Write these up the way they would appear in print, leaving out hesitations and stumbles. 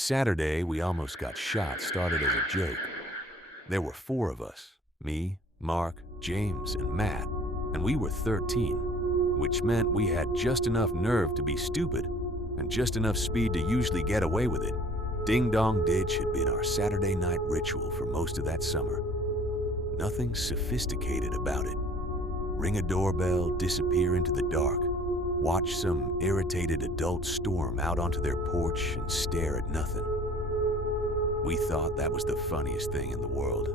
Saturday we almost got shot started as a joke. There were four of us, me, Mark, James, and Matt, and we were 13, which meant we had just enough nerve to be stupid and just enough speed to usually get away with it. Ding Dong Ditch had been our Saturday night ritual for most of that summer. Nothing sophisticated about it. Ring a doorbell, disappear into the dark, watch some irritated adult storm out onto their porch and stare at nothing. We thought that was the funniest thing in the world.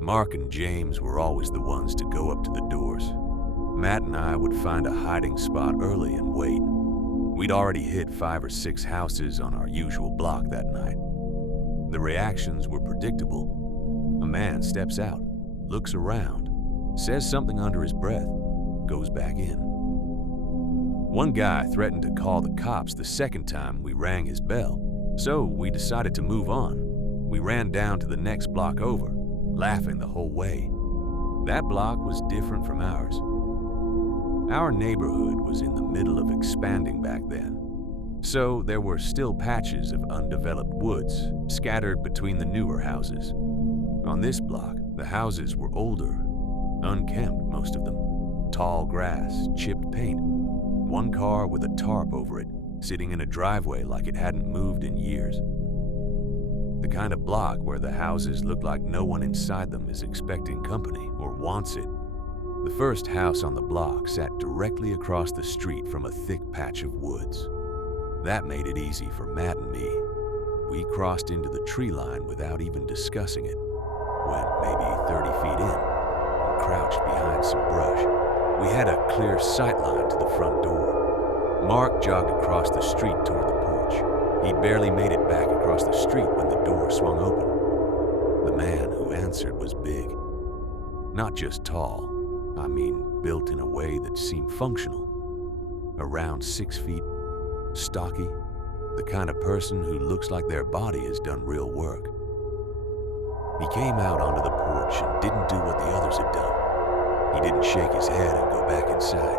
Mark and James were always the ones to go up to the doors. Matt and I would find a hiding spot early and wait. We'd already hit 5 or 6 houses on our usual block that night. The reactions were predictable. A man steps out, looks around, says something under his breath, goes back in. One guy threatened to call the cops the second time we rang his bell, so we decided to move on. We ran down to the next block over, laughing the whole way. That block was different from ours. Our neighborhood was in the middle of expanding back then, so there were still patches of undeveloped woods scattered between the newer houses. On this block, the houses were older, unkempt, most of them. Tall grass, chipped paint, one car with a tarp over it, sitting in a driveway like it hadn't moved in years. The kind of block where the houses look like no one inside them is expecting company or wants it. The first house on the block sat directly across the street from a thick patch of woods. That made it easy for Matt and me. We crossed into the tree line without even discussing it, went maybe 30 feet in, and crouched behind some brush. We had a clear sight line to the front door. Mark jogged across the street toward the porch. He'd barely made it back across the street when the door swung open. The man who answered was big. Not just tall, I mean built in a way that seemed functional. Around 6 feet, stocky, the kind of person who looks like their body has done real work. He came out onto the porch and didn't do what the others had done. He didn't shake his head and go back inside.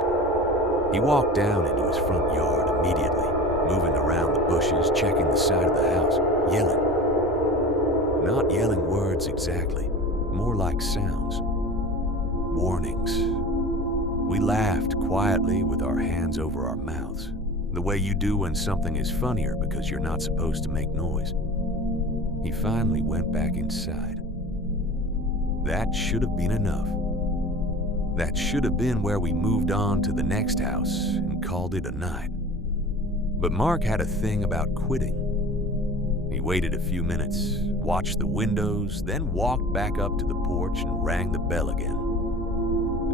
He walked down into his front yard immediately, moving around the bushes, checking the side of the house, yelling. Not yelling words exactly, more like sounds. Warnings. We laughed quietly with our hands over our mouths, the way you do when something is funnier because you're not supposed to make noise. He finally went back inside. That should have been enough. That should have been where we moved on to the next house and called it a night. But Mark had a thing about quitting. He waited a few minutes, watched the windows, then walked back up to the porch and rang the bell again.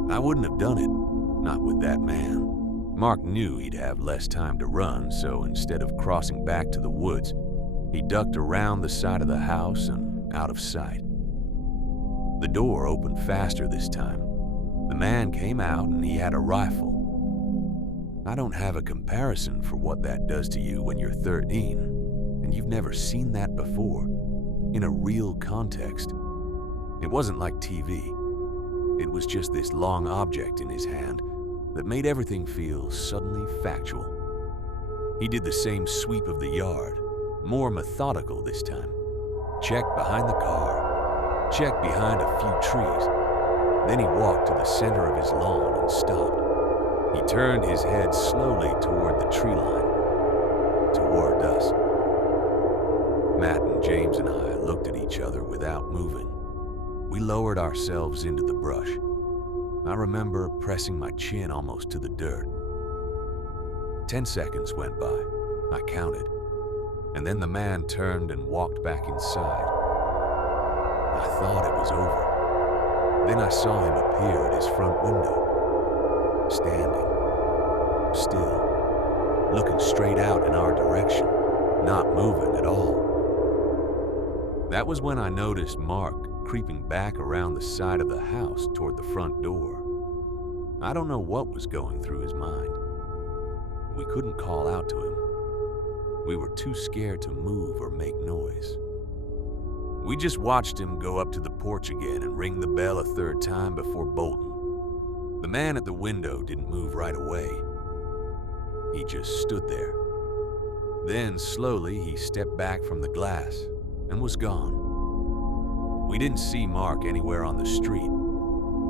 I wouldn't have done it, not with that man. Mark knew he'd have less time to run, so instead of crossing back to the woods, he ducked around the side of the house and out of sight. The door opened faster this time. The man came out and he had a rifle. I don't have a comparison for what that does to you when you're 13, and you've never seen that before, in a real context. It wasn't like TV. It was just this long object in his hand that made everything feel suddenly factual. He did the same sweep of the yard, more methodical this time. Checked behind the car, checked behind a few trees. Then he walked to the center of his lawn and stopped. He turned his head slowly toward the tree line, toward us. Matt and James and I looked at each other without moving. We lowered ourselves into the brush. I remember pressing my chin almost to the dirt. 10 seconds went by. I counted. And then the man turned and walked back inside. I thought it was over. Then I saw him appear at his front window, standing, still, looking straight out in our direction, not moving at all. That was when I noticed Mark creeping back around the side of the house toward the front door. I don't know what was going through his mind. We couldn't call out to him. We were too scared to move or make noise. We just watched him go up to the porch again and ring the bell a third time before bolting. The man at the window didn't move right away. He just stood there. Then, slowly, he stepped back from the glass and was gone. We didn't see Mark anywhere on the street.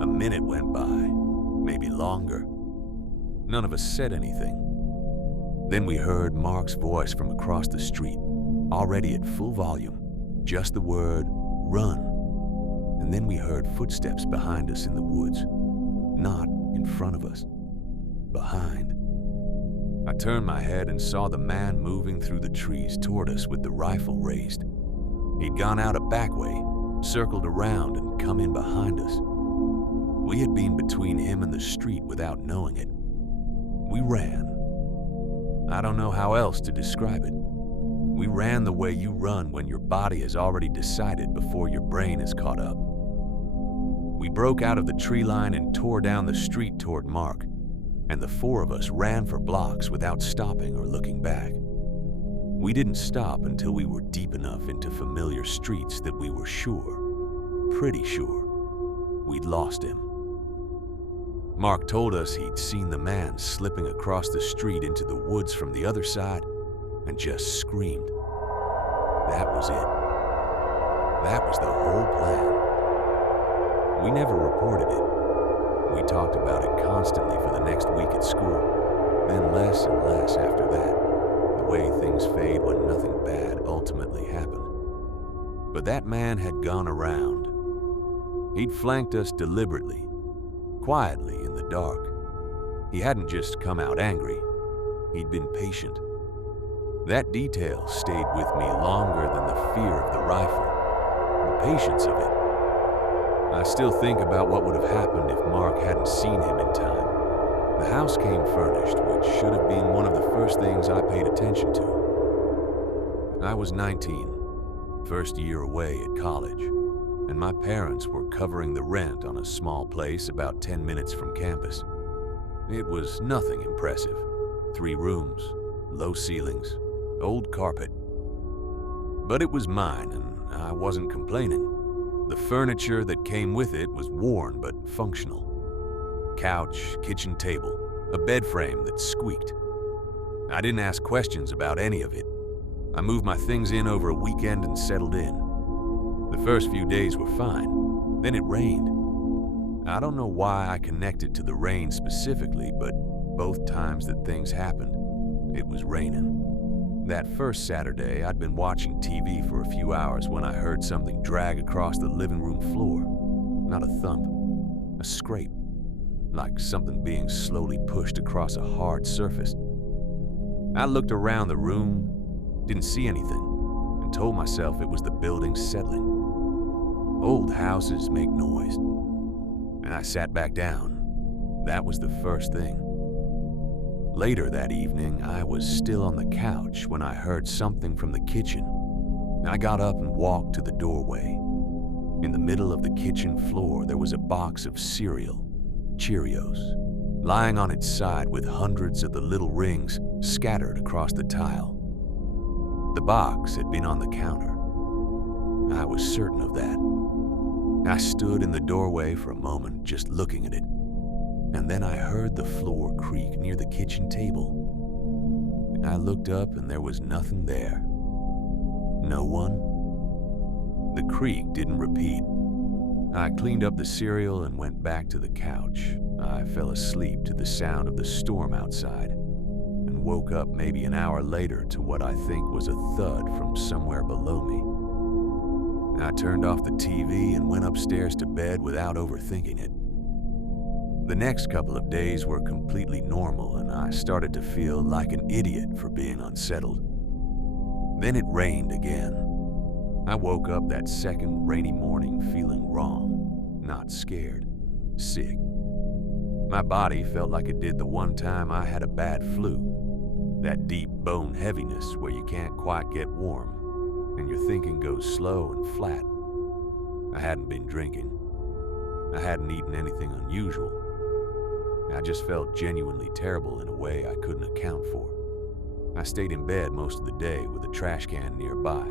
A minute went by, maybe longer. None of us said anything. Then we heard Mark's voice from across the street, already at full volume, just the word, "run." And then we heard footsteps behind us in the woods, not in front of us, behind. I turned my head and saw the man moving through the trees toward us with the rifle raised. He'd gone out a back way, circled around, and come in behind us. We had been between him and the street without knowing it. We ran. I don't know how else to describe it. We ran the way you run when your body has already decided before your brain is caught up. We broke out of the tree line and tore down the street toward Mark, and the four of us ran for blocks without stopping or looking back. We didn't stop until we were deep enough into familiar streets that we were sure, pretty sure, we'd lost him. Mark told us he'd seen the man slipping across the street into the woods from the other side and just screamed. That was it. That was the whole plan. We never reported it. We talked about it constantly for the next week at school, then less and less after that, the way things fade when nothing bad ultimately happened. But that man had gone around. He'd flanked us deliberately, quietly in the dark. He hadn't just come out angry. He'd been patient. That detail stayed with me longer than the fear of the rifle, the patience of it. I still think about what would have happened if Mark hadn't seen him in time. The house came furnished, which should have been one of the first things I paid attention to. I was 19, first year away at college, and my parents were covering the rent on a small place about 10 minutes from campus. It was nothing impressive. 3 rooms, low ceilings, old carpet. But it was mine, and I wasn't complaining. The furniture that came with it was worn but functional. Couch, kitchen table, a bed frame that squeaked. I didn't ask questions about any of it. I moved my things in over a weekend and settled in. The first few days were fine. Then it rained. I don't know why I connected to the rain specifically, but both times that things happened, it was raining. That first Saturday, I'd been watching TV for a few hours when I heard something drag across the living room floor. Not a thump, a scrape, like something being slowly pushed across a hard surface. I looked around the room, didn't see anything, and told myself it was the building settling. Old houses make noise. And I sat back down. That was the first thing. Later that evening, I was still on the couch when I heard something from the kitchen. I got up and walked to the doorway. In the middle of the kitchen floor, there was a box of cereal, Cheerios, lying on its side with hundreds of the little rings scattered across the tile. The box had been on the counter. I was certain of that. I stood in the doorway for a moment, just looking at it. And then I heard the floor creak near the kitchen table. I looked up and there was nothing there. No one. The creak didn't repeat. I cleaned up the cereal and went back to the couch. I fell asleep to the sound of the storm outside and woke up maybe an hour later to what I think was a thud from somewhere below me. I turned off the TV and went upstairs to bed without overthinking it. The next couple of days were completely normal, and I started to feel like an idiot for being unsettled. Then it rained again. I woke up that second rainy morning feeling wrong, not scared, sick. My body felt like it did the one time I had a bad flu, that deep bone heaviness where you can't quite get warm, and your thinking goes slow and flat. I hadn't been drinking. I hadn't eaten anything unusual. I just felt genuinely terrible in a way I couldn't account for. I stayed in bed most of the day with a trash can nearby,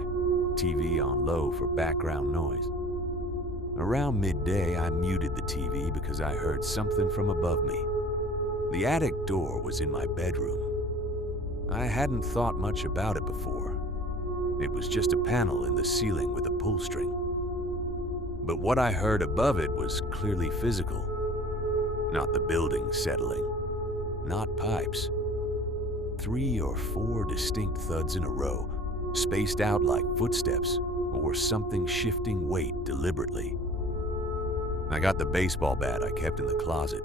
TV on low for background noise. Around midday, I muted the TV because I heard something from above me. The attic door was in my bedroom. I hadn't thought much about it before. It was just a panel in the ceiling with a pull string. But what I heard above it was clearly physical. Not the building settling. Not pipes. 3 or 4 distinct thuds in a row, spaced out like footsteps or something shifting weight deliberately. I got the baseball bat I kept in the closet.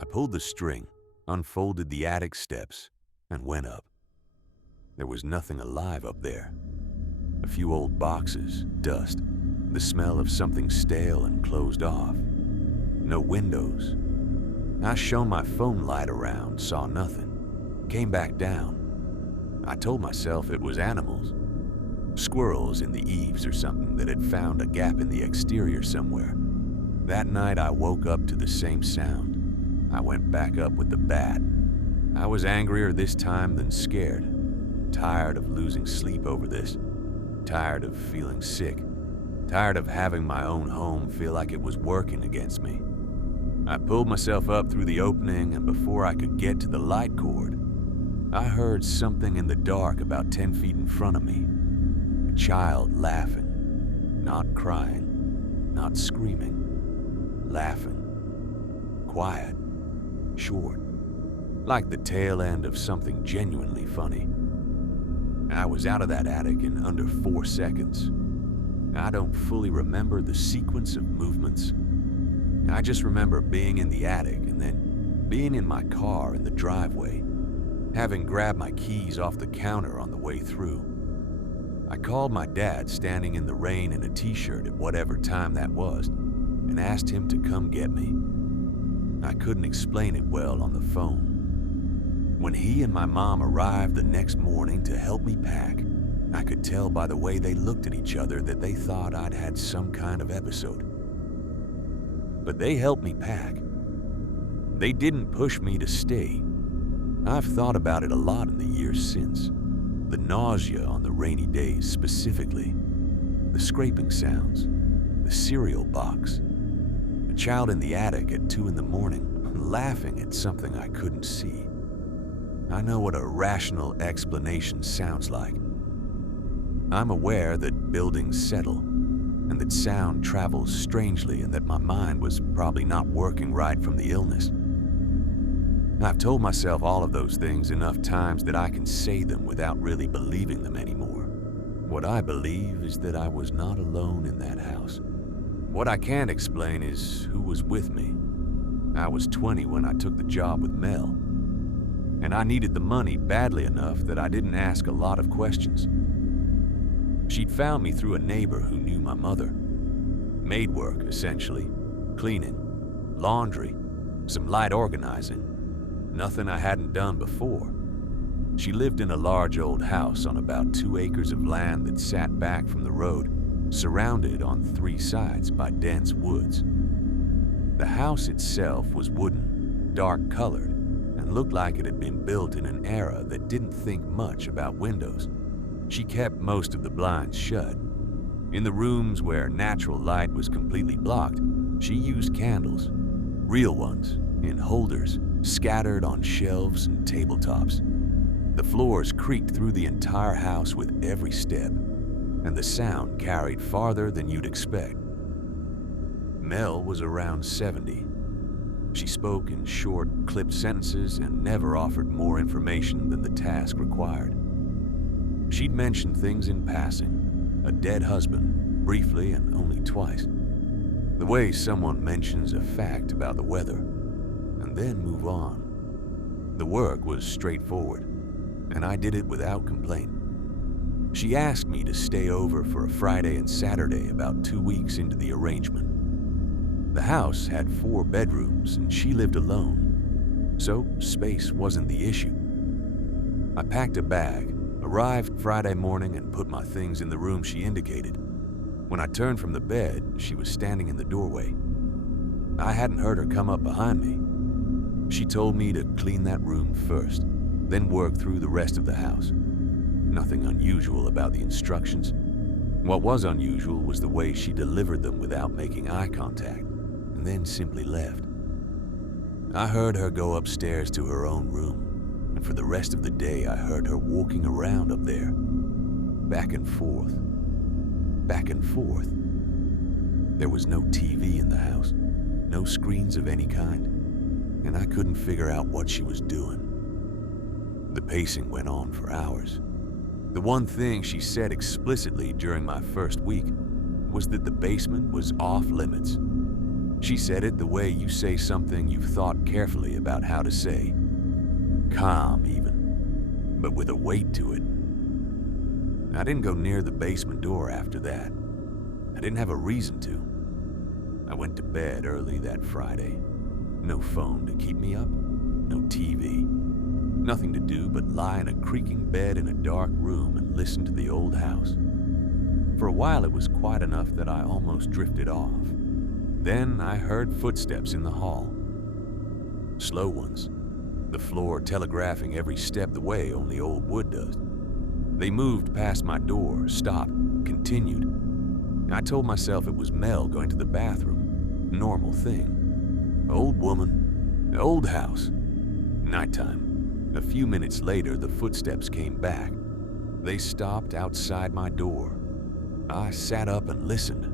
I pulled the string, unfolded the attic steps, and went up. There was nothing alive up there. A few old boxes, dust, the smell of something stale and closed off. No windows. I shone my phone light around, saw nothing. Came back down. I told myself it was animals. Squirrels in the eaves or something that had found a gap in the exterior somewhere. That night I woke up to the same sound. I went back up with the bat. I was angrier this time than scared. Tired of losing sleep over this. Tired of feeling sick. Tired of having my own home feel like it was working against me. I pulled myself up through the opening, and before I could get to the light cord, I heard something in the dark about 10 feet in front of me. A child laughing. Not crying. Not screaming. Laughing. Quiet. Short. Like the tail end of something genuinely funny. I was out of that attic in under 4 seconds. I don't fully remember the sequence of movements. I just remember being in the attic and then being in my car in the driveway, having grabbed my keys off the counter on the way through. I called my dad standing in the rain in a t-shirt at whatever time that was and asked him to come get me. I couldn't explain it well on the phone. When he and my mom arrived the next morning to help me pack, I could tell by the way they looked at each other that they thought I'd had some kind of episode. But they helped me pack. They didn't push me to stay. I've thought about it a lot in the years since. The nausea on the rainy days specifically. The scraping sounds. The cereal box. A child in the attic at 2 in the morning, laughing at something I couldn't see. I know what a rational explanation sounds like. I'm aware that buildings settle, and that sound travels strangely, and that my mind was probably not working right from the illness. I've told myself all of those things enough times that I can say them without really believing them anymore. What I believe is that I was not alone in that house. What I can't explain is who was with me. I was 20 when I took the job with Mel, and I needed the money badly enough that I didn't ask a lot of questions. She'd found me through a neighbor who knew my mother. Maid work, essentially. Cleaning, laundry, some light organizing. Nothing I hadn't done before. She lived in a large old house on about 2 acres of land that sat back from the road, surrounded on 3 sides by dense woods. The house itself was wooden, dark-colored, and looked like it had been built in an era that didn't think much about windows. She kept most of the blinds shut. In the rooms where natural light was completely blocked, she used candles, real ones, in holders, scattered on shelves and tabletops. The floors creaked through the entire house with every step, and the sound carried farther than you'd expect. Mel was around 70. She spoke in short, clipped sentences and never offered more information than the task required. She'd mentioned things in passing, a dead husband, briefly and only twice. The way someone mentions a fact about the weather, and then move on. The work was straightforward, and I did it without complaint. She asked me to stay over for a Friday and Saturday about 2 weeks into the arrangement. The house had 4 bedrooms, and she lived alone, so space wasn't the issue. I packed a bag, arrived Friday morning, and put my things in the room she indicated. When I turned from the bed, she was standing in the doorway. I hadn't heard her come up behind me. She told me to clean that room first, then work through the rest of the house. Nothing unusual about the instructions. What was unusual was the way she delivered them without making eye contact, and then simply left. I heard her go upstairs to her own room, and for the rest of the day, I heard her walking around up there, back and forth, back and forth. There was no TV in the house, no screens of any kind, and I couldn't figure out what she was doing. The pacing went on for hours. The one thing she said explicitly during my first week was that the basement was off limits. She said it the way you say something you've thought carefully about how to say. Calm, even, but with a weight to it. I didn't go near the basement door after that. I didn't have a reason to. I went to bed early that Friday. No phone to keep me up, no TV. Nothing to do but lie in a creaking bed in a dark room and listen to the old house. For a while it was quiet enough that I almost drifted off. Then I heard footsteps in the hall. Slow ones, the floor telegraphing every step the way only old wood does. They moved past my door, stopped, continued. I told myself it was Mel going to the bathroom. Normal thing. Old woman, old house. Nighttime. A few minutes later, the footsteps came back. They stopped outside my door. I sat up and listened.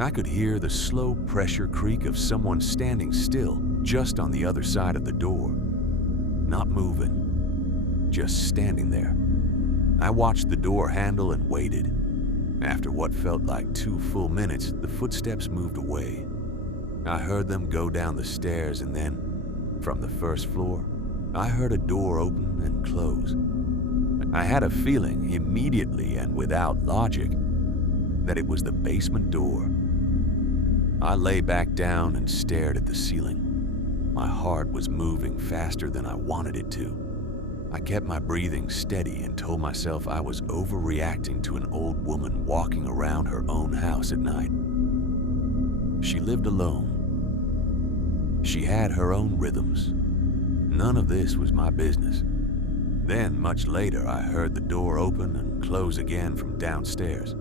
I could hear the slow pressure creak of someone standing still just on the other side of the door. Not moving, just standing there. I watched the door handle and waited. After what felt like 2 full minutes, the footsteps moved away. I heard them go down the stairs, and then, from the first floor, I heard a door open and close. I had a feeling, immediately and without logic, that it was the basement door. I lay back down and stared at the ceiling. My heart was moving faster than I wanted it to. I kept my breathing steady and told myself I was overreacting to an old woman walking around her own house at night. She lived alone. She had her own rhythms. None of this was my business. Then, much later, I heard the door open and close again from downstairs.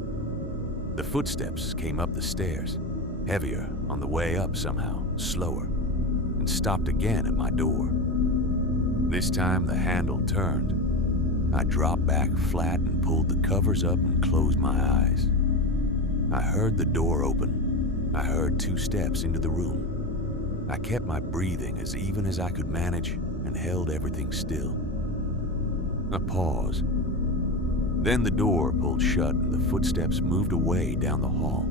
The footsteps came up the stairs, heavier on the way up somehow, slower, and stopped again at my door. This time the handle turned. I dropped back flat and pulled the covers up and closed my eyes. I heard the door open. I heard 2 steps into the room. I kept my breathing as even as I could manage and held everything still. A pause. Then the door pulled shut and the footsteps moved away down the hall.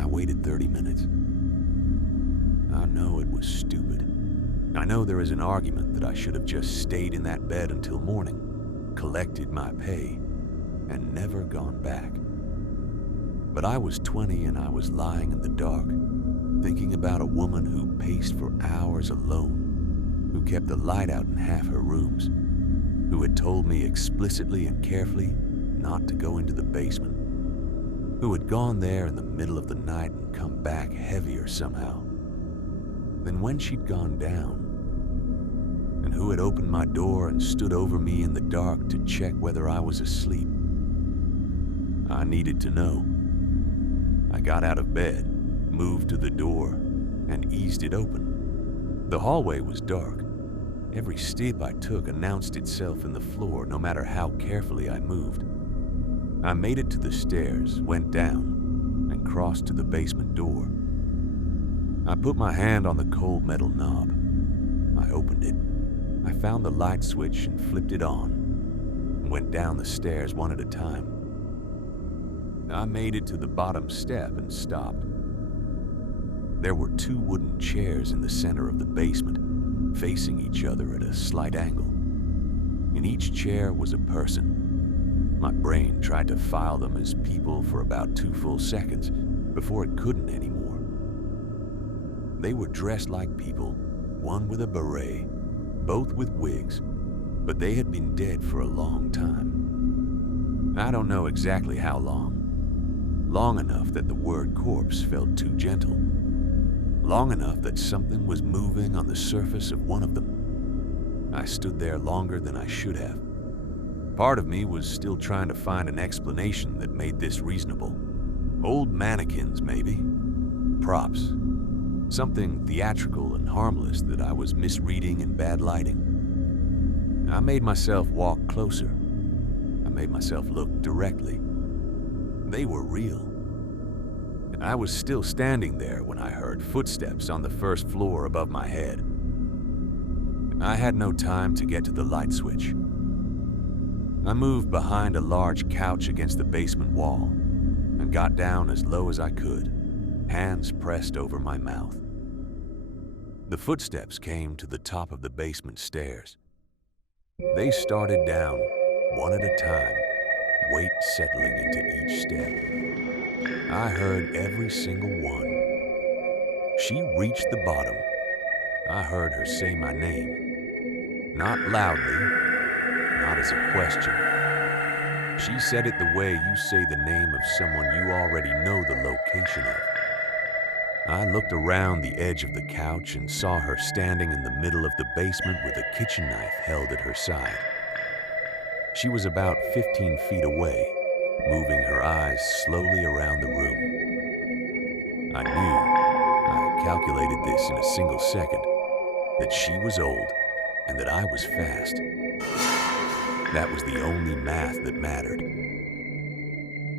I waited 30 minutes. I know it was stupid. I know there is an argument that I should have just stayed in that bed until morning, collected my pay, and never gone back. But I was 20 and I was lying in the dark, thinking about a woman who paced for hours alone, who kept the light out in half her rooms, who had told me explicitly and carefully not to go into the basement, who had gone there in the middle of the night and come back heavier somehow. Then when she'd gone down, and who had opened my door and stood over me in the dark to check whether I was asleep. I needed to know. I got out of bed, moved to the door, and eased it open. The hallway was dark. Every step I took announced itself in the floor, no matter how carefully I moved. I made it to the stairs, went down, and crossed to the basement door. I put my hand on the cold metal knob. I opened it. I found the light switch and flipped it on, and went down the stairs one at a time. I made it to the bottom step and stopped. There were 2 wooden chairs in the center of the basement, facing each other at a slight angle. In each chair was a person. My brain tried to file them as people for about 2 full seconds before it couldn't anymore. They were dressed like people, one with a beret, both with wigs, but they had been dead for a long time. I don't know exactly how long. Long enough that the word corpse felt too gentle. Long enough that something was moving on the surface of one of them. I stood there longer than I should have. Part of me was still trying to find an explanation that made this reasonable. Old mannequins, maybe. Props. Something theatrical and harmless that I was misreading in bad lighting. I made myself walk closer. I made myself look directly. They were real. And I was still standing there when I heard footsteps on the first floor above my head. I had no time to get to the light switch. I moved behind a large couch against the basement wall and got down as low as I could, hands pressed over my mouth. The footsteps came to the top of the basement stairs. They started down, one at a time, weight settling into each step. I heard every single one. She reached the bottom. I heard her say my name. Not loudly, not as a question. She said it the way you say the name of someone you already know the location of. I looked around the edge of the couch and saw her standing in the middle of the basement with a kitchen knife held at her side. She was about 15 feet away, moving her eyes slowly around the room. I calculated this in a single second, that she was old and that I was fast. That was the only math that mattered.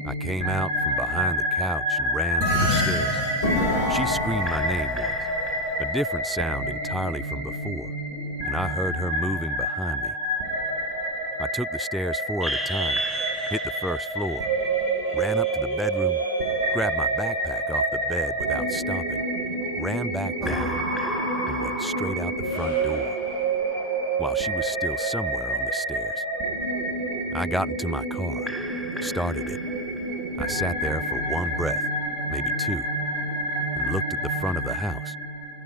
I came out from behind the couch and ran to the stairs. She screamed my name once, a different sound entirely from before, and I heard her moving behind me. I took the stairs 4 at a time, hit the first floor, ran up to the bedroom, grabbed my backpack off the bed without stopping, ran back down, and went straight out the front door, while she was still somewhere on the stairs. I got into my car, started it. I sat there for one breath, maybe 2, and looked at the front of the house.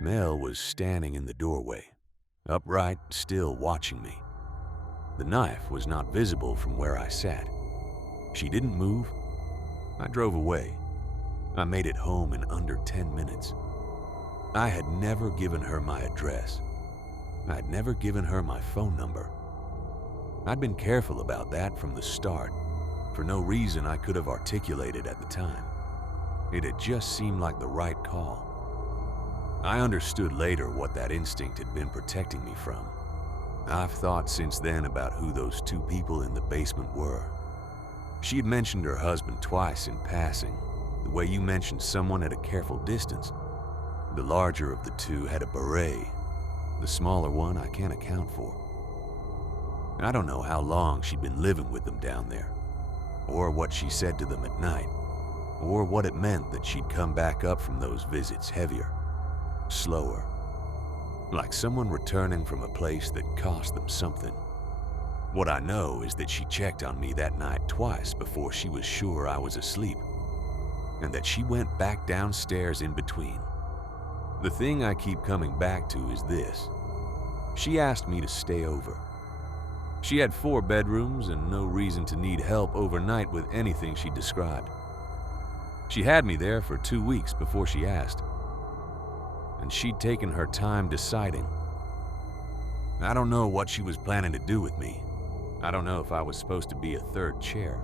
Mel was standing in the doorway, upright, still watching me. The knife was not visible from where I sat. She didn't move. I drove away. I made it home in under 10 minutes. I had never given her my address. I had never given her my phone number. I'd been careful about that from the start, for no reason I could have articulated at the time. It had just seemed like the right call. I understood later what that instinct had been protecting me from. I've thought since then about who those 2 people in the basement were. She had mentioned her husband twice in passing, the way you mentioned someone at a careful distance. The larger of the 2 had a beret. The smaller one I can't account for. I don't know how long she'd been living with them down there, or what she said to them at night, or what it meant that she'd come back up from those visits heavier, slower, like someone returning from a place that cost them something. What I know is that she checked on me that night twice before she was sure I was asleep, and that she went back downstairs in between. The thing I keep coming back to is this. She asked me to stay over. She had 4 bedrooms and no reason to need help overnight with anything she described. She had me there for 2 weeks before she asked, and she'd taken her time deciding. I don't know what she was planning to do with me. I don't know if I was supposed to be a third chair.